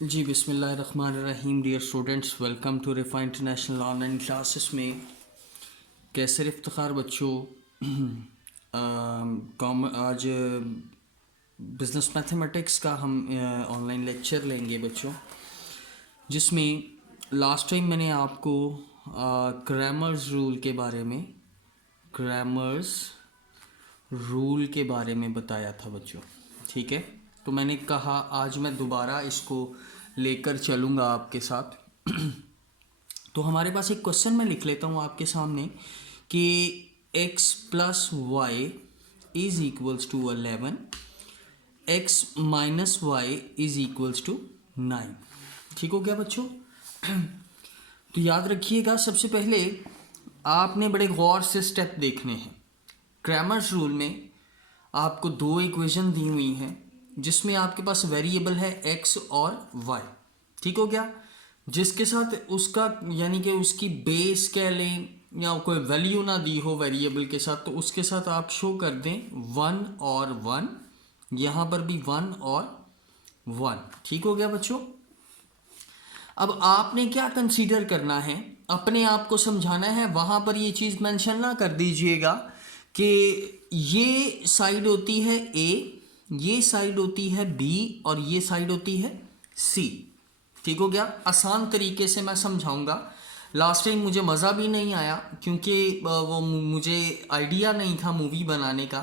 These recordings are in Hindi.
जी बिस्मिल्लाहिर्रहमानिर्रहीम। Dear students, welcome to Rifa international online classes में। कैसर इफ्तिखार बच्चों। आज बिज़नेस मैथमेटिक्स का हम ऑनलाइन लेक्चर लेंगे बच्चों, जिसमें लास्ट टाइम मैंने आपको ग्रामर्स रूल के बारे में बताया था बच्चों। ठीक है, तो मैंने कहा आज मैं दोबारा इसको लेकर चलूँगा आपके साथ। तो हमारे पास एक क्वेश्चन मैं लिख लेता हूँ आपके सामने कि x plus y is equals to 11, x minus y is equals to 9। ठीक हो गया बच्चों। तो याद रखिएगा, सबसे पहले आपने बड़े गौर से स्टेप देखने हैं। क्रैमर्स रूल में आपको दो इक्वेशन दी हुई हैं, जिसमें आपके पास वेरिएबल है x और y। ठीक हो गया। जिसके साथ उसका यानी कि उसकी बेस कह लें या कोई वैल्यू ना दी हो वेरिएबल के साथ, तो उसके साथ आप शो कर दें 1 और 1। यहाँ पर भी 1 और 1। ठीक हो गया बच्चों। अब आपने क्या कंसीडर करना है, अपने आप को समझाना है। वहाँ पर ये चीज़ मेंशन ना कर दीजिएगा कि ये साइड होती है A, ये साइड होती है B और ये साइड होती है C। ठीक हो गया। आसान तरीके से मैं समझाऊंगा। लास्ट टाइम मुझे मज़ा भी नहीं आया क्योंकि वो मुझे आइडिया नहीं था मूवी बनाने का।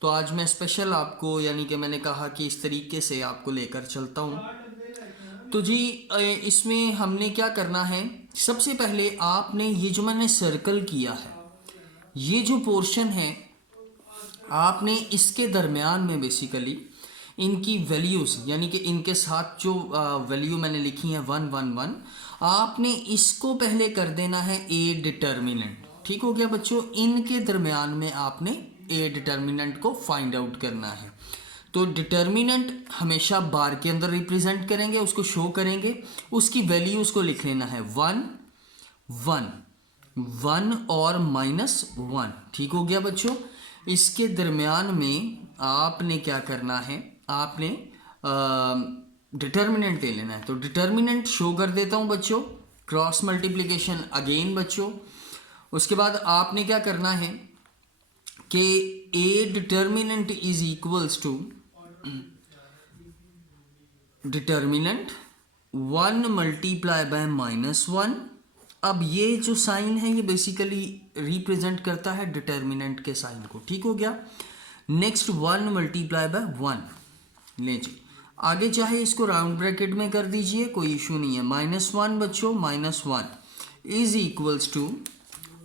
तो आज मैं स्पेशल आपको यानी कि मैंने कहा कि इस तरीके से आपको लेकर चलता हूँ। तो जी इसमें हमने क्या करना है, सबसे पहले आपने ये जो मैंने सर्कल किया है, ये जो पोर्शन है, आपने इसके दरमियान में बेसिकली इनकी वैल्यूज़ यानी कि इनके साथ जो वैल्यू मैंने लिखी है 1 1 1, आपने इसको पहले कर देना है ए डिटर्मिनेंट। ठीक हो गया बच्चों। इनके दरमियान में आपने ए डिटर्मिनेंट को फाइंड आउट करना है। तो डिटर्मिनेंट हमेशा बार के अंदर रिप्रेजेंट करेंगे, उसको शो करेंगे। उसकी वैल्यूज़ को लिख लेना है 1 1 1 और -1। ठीक हो गया बच्चों। इसके दरमियान में आपने क्या करना है, आपने डिटर्मिनेंट ले लेना है। तो डिटर्मिनेंट शो कर देता हूँ बच्चों, क्रॉस मल्टीप्लिकेशन अगेन बच्चों। उसके बाद आपने क्या करना है कि A determinant is equals to determinant 1 multiply by -1। अब ये जो साइन है ये बेसिकली रिप्रेजेंट करता है डिटर्मिनेंट के साइन को। ठीक हो गया। नेक्स्ट 1 मल्टीप्लाई बाय 1 लीजिए। आगे चाहे इसको राउंड ब्रैकेट में कर दीजिए, कोई इशू नहीं है। -1 बच्चों, -1 इज इक्वल्स टू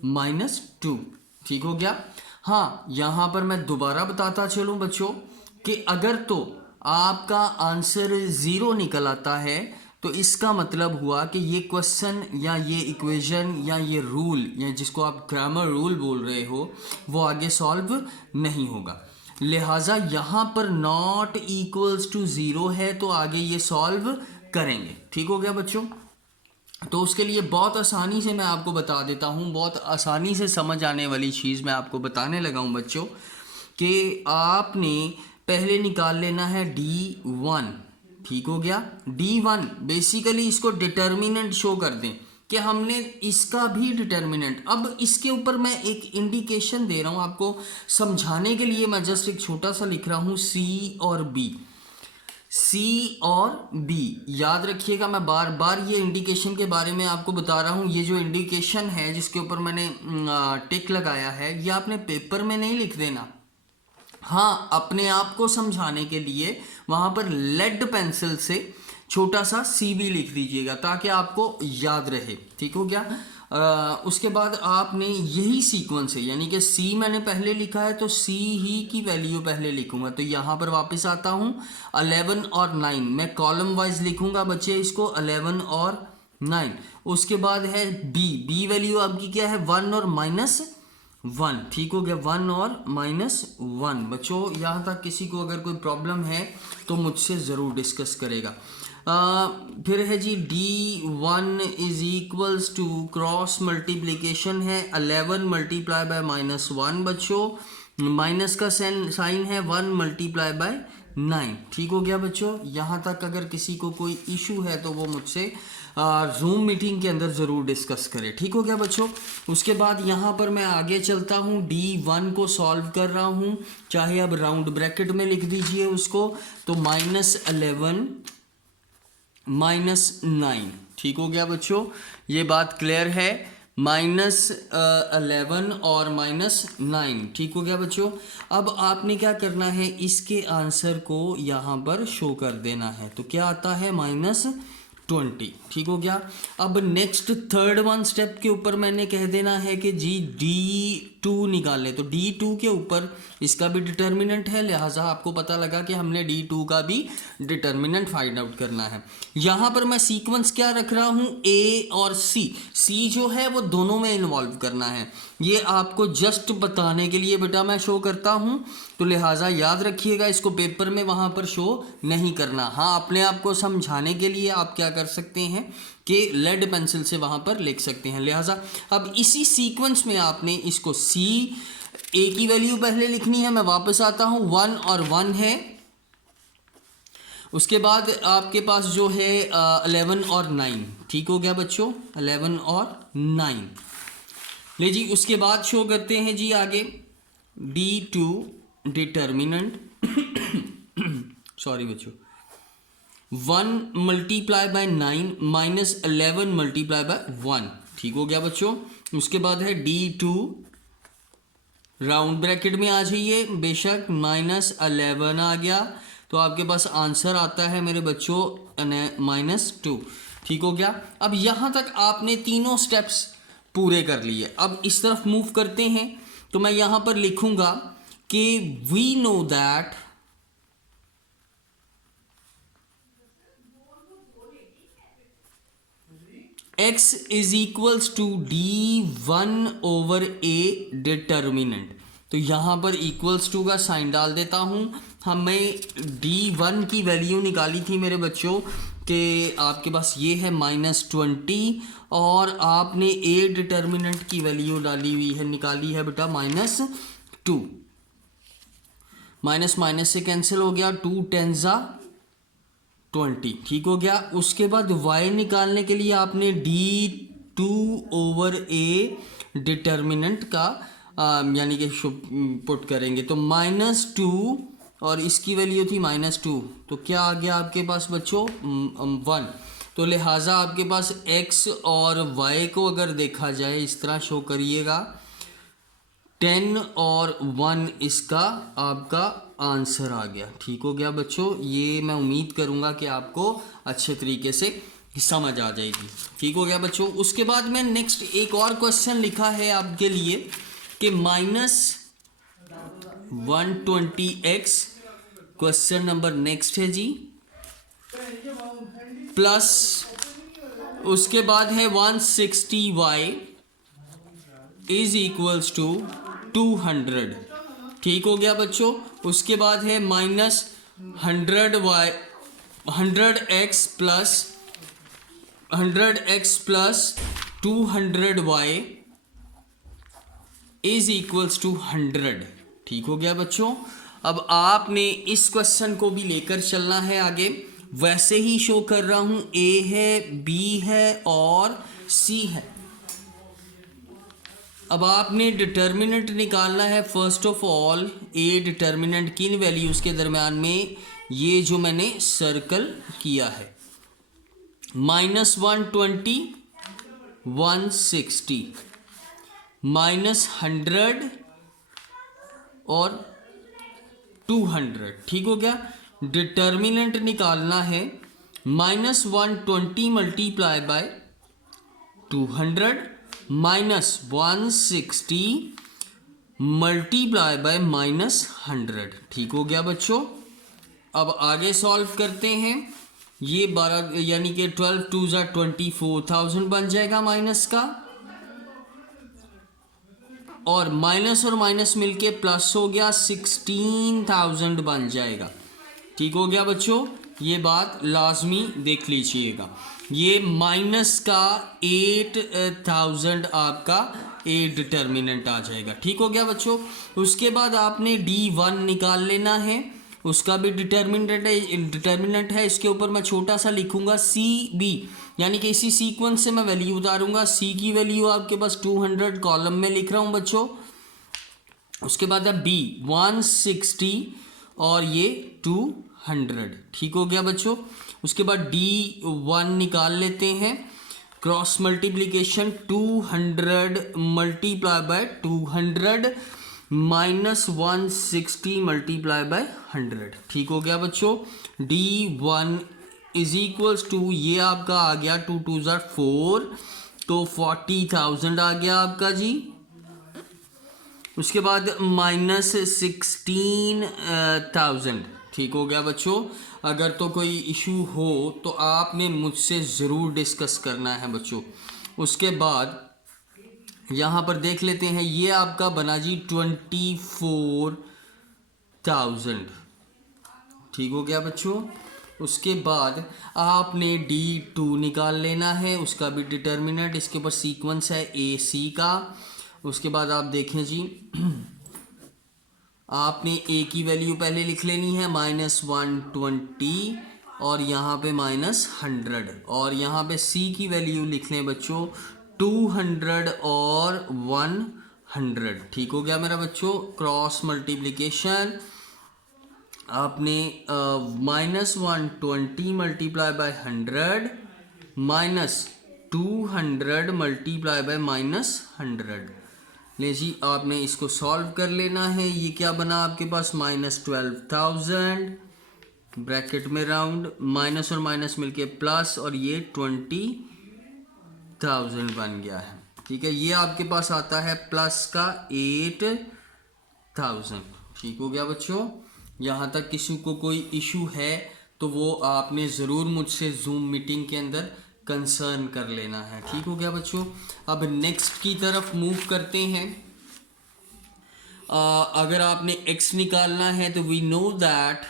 -2। ठीक हो गया। हाँ, यहाँ पर मैं दोबारा बताता चलूँ बच्चों कि अगर तो आपका आंसर 0 निकल आता है तो इसका मतलब हुआ कि ये क्वेश्चन या ये इक्वेशन या ये रूल या जिसको आप ग्रामर रूल बोल रहे हो वो आगे सॉल्व नहीं होगा। लिहाजा यहाँ पर नॉट इक्वल्स टू 0 है तो आगे ये सॉल्व करेंगे। ठीक हो गया बच्चों। तो उसके लिए बहुत आसानी से मैं आपको बता देता हूँ, बहुत आसानी से समझ आने वाली चीज़ मैं आपको बताने लगा हूँ बच्चों कि आपने पहले निकाल लेना है D1। ठीक हो गया। D1 बेसिकली इसको डिटर्मिनेंट शो कर दें कि हमने इसका भी डिटर्मिनेंट। अब इसके ऊपर मैं एक इंडिकेशन दे रहा हूँ आपको समझाने के लिए। मैं जस्ट एक छोटा सा लिख रहा हूँ C और B, C और B। याद रखिएगा, मैं बार बार ये इंडिकेशन के बारे में आपको बता रहा हूँ। ये जो इंडिकेशन है जिसके ऊपर मैंने टिक लगाया है, ये आपने पेपर में नहीं लिख देना। हाँ, अपने आप को समझाने के लिए वहाँ पर लेड पेंसिल से छोटा सा CB लिख दीजिएगा ताकि आपको याद रहे। ठीक हो गया। उसके बाद आपने यही सीक्वेंस है, यानी कि C मैंने पहले लिखा है तो C ही की वैल्यू पहले लिखूंगा। तो यहाँ पर वापस आता हूँ 11 और 9, मैं कॉलम वाइज लिखूंगा बच्चे इसको 11 और 9। उसके बाद है B वैल्यू आपकी क्या है 1 और -1। ठीक हो गया। 1 और -1 बच्चों। यहाँ तक किसी को अगर कोई प्रॉब्लम है तो मुझसे ज़रूर डिस्कस करेगा। फिर है जी D1 is equals to cross multiplication है 11 मल्टीप्लाई बाय -1 बच्चों। माइनस का साइन है 1 मल्टीप्लाई बाय 9। ठीक हो गया बच्चों, यहाँ तक अगर किसी को कोई इशू है तो वो मुझसे जूम मीटिंग के अंदर ज़रूर डिस्कस करें। ठीक हो गया बच्चों। उसके बाद यहाँ पर मैं आगे चलता हूँ, D1 को सॉल्व कर रहा हूँ, चाहे अब राउंड ब्रैकेट में लिख दीजिए उसको, तो -11 -9। ठीक हो गया बच्चों, ये बात क्लियर है, -11 और -9। ठीक हो गया बच्चों। अब आपने क्या करना है, इसके आंसर को यहाँ पर शो कर देना है, तो क्या आता है -20। ठीक हो गया। अब नेक्स्ट थर्ड वन स्टेप के ऊपर मैंने कह देना है कि जी D2 निकालें, तो D2 के ऊपर इसका भी डिटर्मिनेंट है, लिहाजा आपको पता लगा कि हमने D2 का भी डिटर्मिनेंट फाइंड आउट करना है। यहाँ पर मैं सीक्वेंस क्या रख रहा हूँ, A और C जो है वो दोनों में इन्वॉल्व करना है, ये आपको जस्ट बताने के लिए बेटा मैं शो करता हूँ, तो लिहाजा याद रखिएगा, इसको पेपर में वहाँ पर शो नहीं करना। हाँ, अपने आप को समझाने के लिए आप क्या कर सकते हैं कि लेड पेंसिल से वहाँ पर लिख सकते हैं। लिहाजा अब इसी सीक्वेंस में आपने इसको A की वैल्यू पहले लिखनी है, मैं वापस आता हूँ, 1 और 1 है, उसके बाद आपके पास जो है 11 और 9। ठीक हो गया बच्चों, 11 और 9 ले जी। उसके बाद शो करते हैं जी आगे, D2 डिटर्मिनेंट सॉरी बच्चों, 1 मल्टीप्लाई बाय 9 -11 मल्टीप्लाई बाय 1। ठीक हो गया बच्चों। उसके बाद है D2, राउंड ब्रैकेट में आ जाइए, बेशक -11 आ गया, तो आपके पास आंसर आता है मेरे बच्चों -2। ठीक हो गया। अब यहाँ तक आपने तीनों स्टेप्स पूरे कर लिए। अब इस तरफ मूव करते हैं, तो मैं यहाँ पर लिखूंगा कि we know that x is equals to D1/A determinant. तो यहाँ पर इक्वल्स टू का साइन डाल देता हूँ। हमें D1 की वैल्यू निकाली थी मेरे बच्चों कि आपके पास ये है -20, और आपने A डिटर्मिनेंट की वैल्यू डाली हुई है, निकाली है बेटा -2। माइनस माइनस से कैंसिल हो गया, 2 10 20। ठीक हो गया। उसके बाद y निकालने के लिए आपने D2/A डिटर्मिनेंट का यानी कि पुट करेंगे, तो -2 और इसकी वैल्यू थी -2, तो क्या आ गया आपके पास बच्चों 1। तो लिहाजा आपके पास x और y को अगर देखा जाए इस तरह शो करिएगा, 10 और 1 इसका आपका आंसर आ गया। ठीक हो गया बच्चों, ये मैं उम्मीद करूंगा कि आपको अच्छे तरीके से समझ आ जाएगी। ठीक हो गया बच्चों। उसके बाद मैं नेक्स्ट एक और क्वेश्चन लिखा है आपके लिए कि -120x, क्वेश्चन नंबर नेक्स्ट है जी, प्लस उसके बाद है 160y इज इक्वल्स टू 200। ठीक हो गया बच्चों। उसके बाद है -100x plus 200y is equals to 100। ठीक हो गया बच्चों। अब आपने इस क्वेश्चन को भी लेकर चलना है आगे, वैसे ही शो कर रहा हूं, A है, B है और C है। अब आपने डिटर्मिनेंट निकालना है। First of all A determinant किन वैल्यूज़ के दरम्यान में, ये जो मैंने सर्कल किया है, -120, 160, -100 और 200। ठीक हो गया। डिटर्मिनेंट निकालना है -120 मल्टीप्लाई बाय 200 -160 मल्टीप्लाई बाय -100। ठीक हो गया बच्चों। अब आगे सॉल्व करते हैं। ये 12 यानी कि 12 2 24,000 बन जाएगा माइनस का, और माइनस मिलके प्लस हो गया, 16,000 बन जाएगा। ठीक हो गया बच्चों, ये बात लाजमी देख लीजिएगा। ये माइनस का 8,000 आपका A डिटर्मिनेंट आ जाएगा। ठीक हो गया बच्चों। उसके बाद आपने D1 निकाल लेना है। उसका भी डिटर्मिनेंट है। इसके ऊपर मैं छोटा सा लिखूंगा सी बी, यानी कि इसी सीक्वेंस से मैं वैल्यू उतारूंगा। सी की वैल्यू आपके पास 200 कॉलम में लिख रहा हूँ बच्चों। उसके बाद है बी 160 और ये 200, ठीक हो गया बच्चों। उसके बाद D1 निकाल लेते हैं। Cross multiplication 200 multiply by 200 minus 160 multiply by 100, ठीक हो गया बच्चों। D1 इज इक्वल्स टू, ये आपका आ गया 2 2 4, तो 40,000 आ गया आपका जी। उसके बाद माइनस 16,000, ठीक हो गया बच्चों। अगर तो कोई इशू हो तो आपने मुझसे ज़रूर डिस्कस करना है बच्चों। उसके बाद यहाँ पर देख लेते हैं, ये आपका बना जी 24,000, ठीक हो गया बच्चों। उसके बाद आपने D2 निकाल लेना है, उसका भी डिटर्मिनेंट, इसके ऊपर सीक्वेंस है AC का। उसके बाद आप देखें जी, आपने A की वैल्यू पहले लिख लेनी है -120 और यहाँ पे -100, और यहाँ पे C की वैल्यू लिख लें बच्चों 200 और 100, ठीक हो गया मेरा बच्चों। क्रॉस मल्टीप्लिकेशन आपने -120 मल्टीप्लाई बाय 100 -200 मल्टीप्लाई बाय -100। ले जी, आपने इसको सॉल्व कर लेना है। ये क्या बना आपके पास -12,000 ब्रैकेट में राउंड, माइनस और माइनस मिलके प्लस, और ये 20,000 बन गया है, ठीक है। ये आपके पास आता है प्लस का 8,000, ठीक हो गया बच्चों। यहाँ तक किसी को कोई इशू है तो वो आपने ज़रूर मुझसे जूम मीटिंग के अंदर कंसर्न कर लेना है, ठीक हो गया बच्चों। अब नेक्स्ट की तरफ मूव करते हैं। अगर आपने x निकालना है तो we know that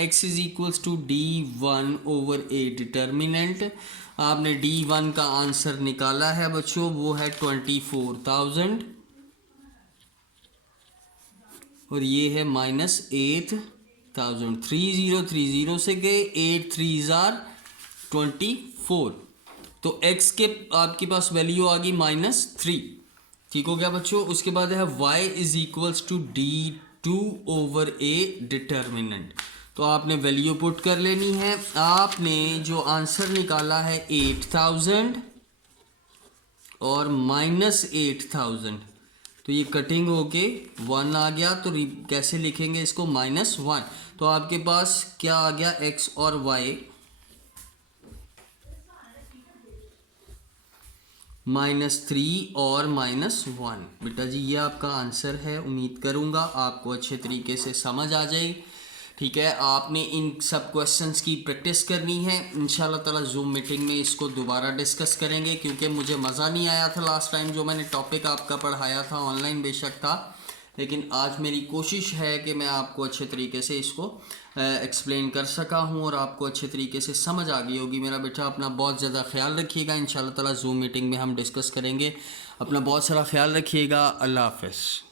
x is equals to D1 over A determinant. आपने D1 का आंसर निकाला है बच्चों, वो है 24,000 और ये है -8,000। 3030 से गए, 8 3s are 24, तो x के आपके पास वैल्यू आ गई -3, ठीक हो गया बच्चों। उसके बाद है y is equals to D2 over A determinant, तो आपने वैल्यू पुट कर लेनी है। आपने जो आंसर निकाला है 8,000 और -8,000, तो ये कटिंग होके 1 आ गया, तो कैसे लिखेंगे इसको -1, तो आपके पास क्या आ गया x और y -3 और -1। बेटा जी ये आपका आंसर है। उम्मीद करूँगा आपको अच्छे तरीके से समझ आ जाएगी, ठीक है। आपने इन सब क्वेश्चंस की प्रैक्टिस करनी है। इंशाल्लाह ताला जूम मीटिंग में इसको दोबारा डिस्कस करेंगे, क्योंकि मुझे मज़ा नहीं आया था लास्ट टाइम जो मैंने टॉपिक आपका पढ़ाया था, ऑनलाइन बेशक था, लेकिन आज मेरी कोशिश है कि मैं आपको अच्छे तरीके से इसको एक्सप्लेन कर सका हूँ और आपको अच्छे तरीके से समझ आ गई होगी। मेरा बेटा अपना बहुत ज़्यादा ख्याल रखिएगा। इंशाल्लाह ताला जूम मीटिंग में हम डिस्कस करेंगे। अपना बहुत सारा ख्याल रखिएगा। अल्लाह हाफ़िज़।